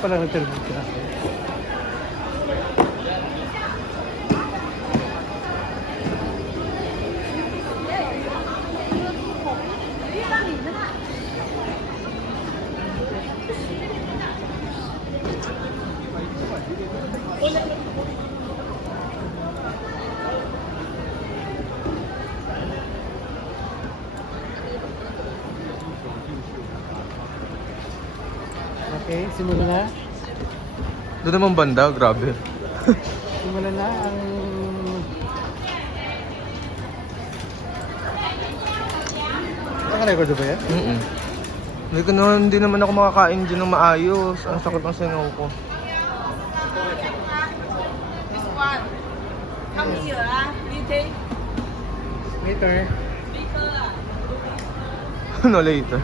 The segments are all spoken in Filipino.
pala nag-telephone ka. Okay, simulan na. Doon naman banda, grabe. Simulan na ang... Naka-record ba yan? Hindi naman ako makakain dyan ng maayos. Ang sakit ng singaw ko. This one. Come here, later. Later. Later. Ano later?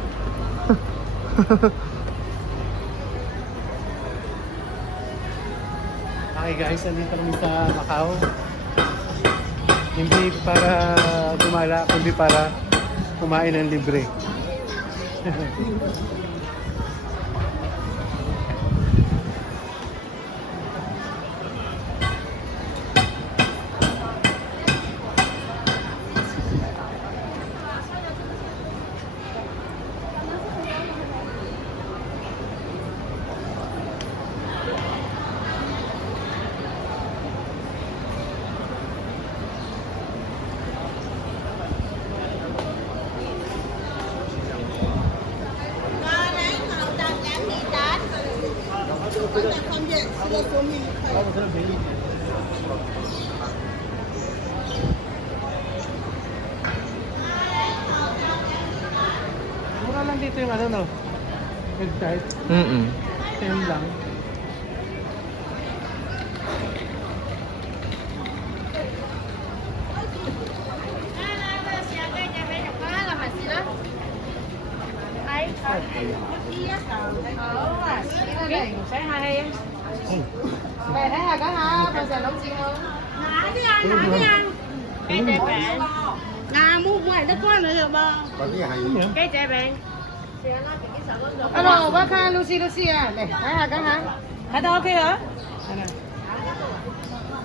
Okay guys, nandito kami sa Macau. Hindi para gumala, kundi para kumain ng libre. Mura lang dito yung ano no? Website. 10 lang. Mẹ thấy là có hả? Bây giờ nấu chiên không? Nói đi anh. Cái trẻ bạn. Mua ngoài đất quá nữa rồi ba. Cái trẻ bạn. Hello, bác ha, Lucy à. Này, thấy hả có hả? Thấy đâu kia hả? Ano?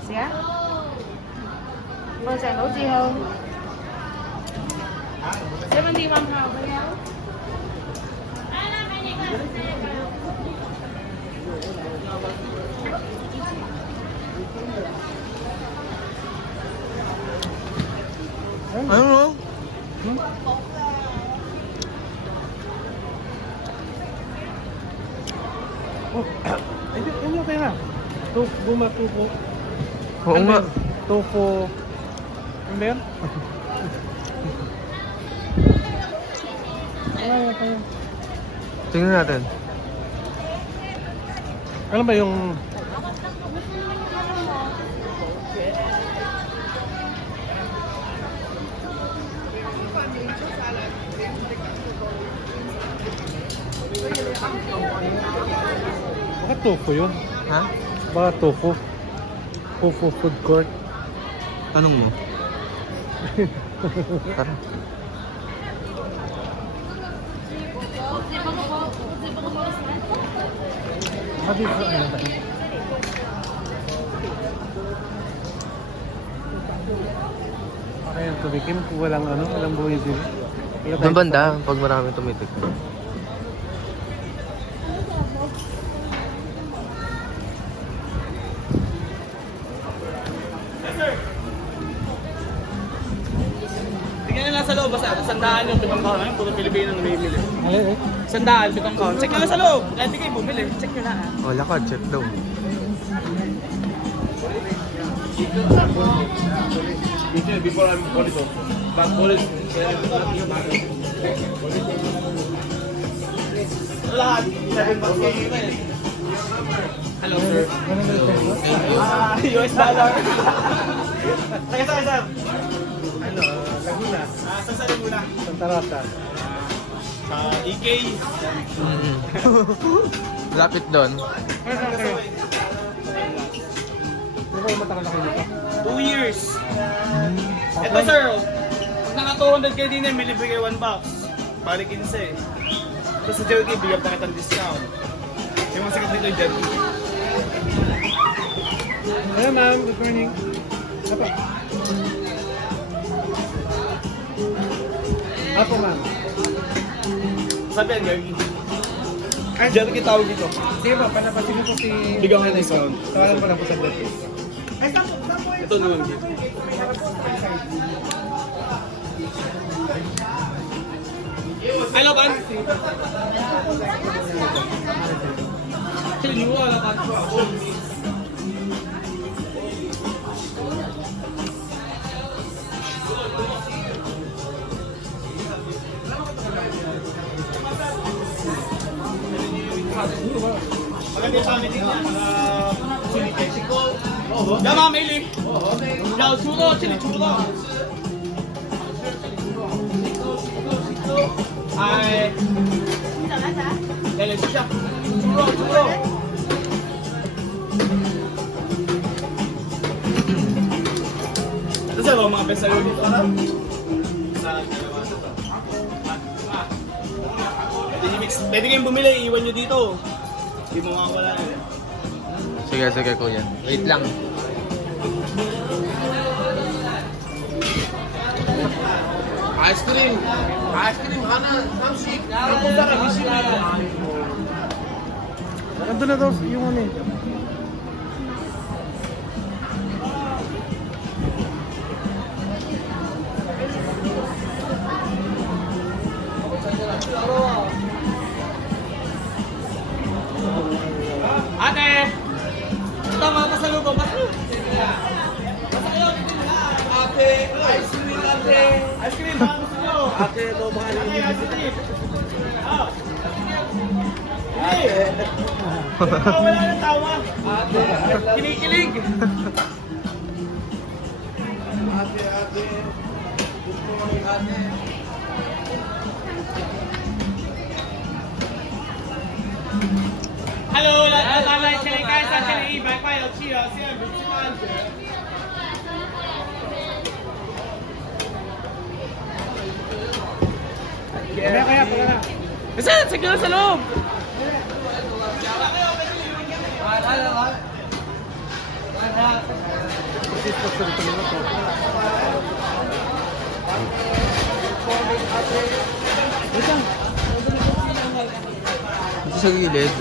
Dạ. Bây giờ nấu chiên không? Sẽ bên đi mâm hào với nhau. Ano? Oh, ayun okay na. Bumatuko. Oo nga. Tofu. Ano ba yun? Okay. Tingnan natin. Ano ba yung... Baka tofu yun. Ha? Baka tofu. Tofu food court. Tanong mo. Tara. Baka dito ano ba? Okay ang tumikim kung walang ano, walang bumibili. Doon banda, pag marami tumitik. Tingnan nyo lang sa loob, basta 100 yung pitong kaon. Ayun, puro Pilipino na namimili. Ay, 100 pitong kaon. Check nyo lang sa loob. Kahit di kayo bumili, check nyo lang ha. Wala ka, check daw. Before I'm political. Back police. Lahat. 7 bucks kayo yun eh. Hello sir. US dollar. Taga saan sir? ano, Laguna, Saan sa Laguna? Santa Rosa. Sa EK. Lapit doon. Okay. Di ba yung matagal na kayo dito? 2 years. Ito sir, pag naka 200 kayo din eh, may libre kayo 1 box. Bali 15. Tapos sa Jerky, bigyan pa kitang discount. Yung mga sikat dito yung Jet. Hello ma'am, good morning. Apo. Apo ma'am. Sabi yan, Gary. Jet ang tawag dito. Sige po, panapasin ko po si... Bigyan ka ng discount. Tawalan ko lang po sa dati. Ito naman dito. Ay, laban! Sino wala ka? Ya mga maili. Ya, churro, chili churro. Ay. Dale, siya. Churro, churro. Ito sa mga best seller dito. Pwede kayong bumili, iwan nyo dito. Hindi mo makakawala yun. Sige, sige kuya. Wait lang. 아이스크림 하나 30. 한국 사람 20만. Nandun na daw yung ano eh. Ate! Ito mga pasalubong. Ate! Ice cream, ate! Ice cream, baka gusto nyo? Ate, ito baka rin. Ice cream! Ate! Wala na tawa. Ate! Kinikilig! Ate! Gusto mo ni ate? Hello, lahat ng sila kayo sa sila ibay pa yung siya, siya, bersihan. Kaya pala. Kasi, sige lang sa loob. Dito sa gilid.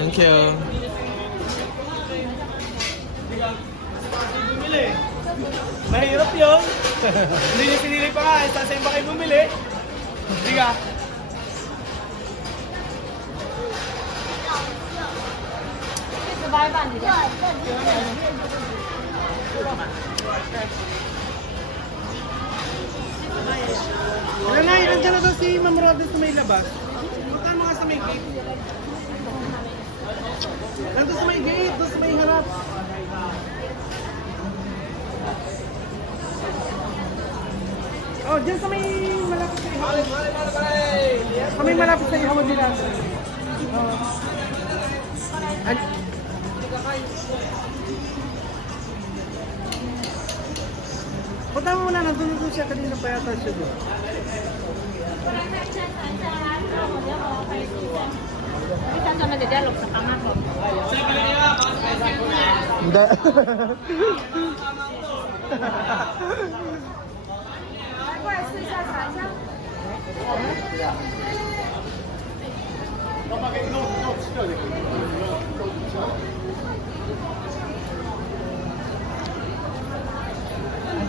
Thank you. Bumili. Mahirap yun. Hindi niyo sinili pa nga, sasayin ba kayo bumili? Hindi ka. Ilan na, nandiyan na daw si Ma'am Robles sa may labas. Punta mo nga sa may gate. Nandun sa may gate, doon sa may harap. Oh, dyan sa may malapit sa ihaw. Sa may malapit sa ihaw nila. Punta mo muna, nandun siya kanina pa yata siya doon. Kita sama di dialog sa pangako. Hindi.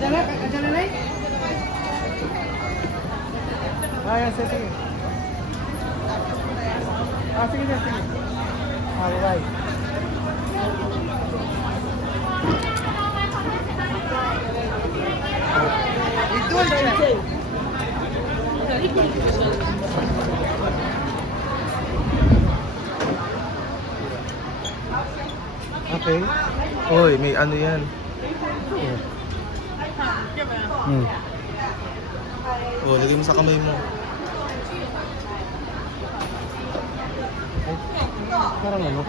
Andiyan na, yan, sige. Sige na, sige. Alright. Ito ang Okay. Oy, may ano yan. Oh, lagay mo sa kamay mo. Parang ano?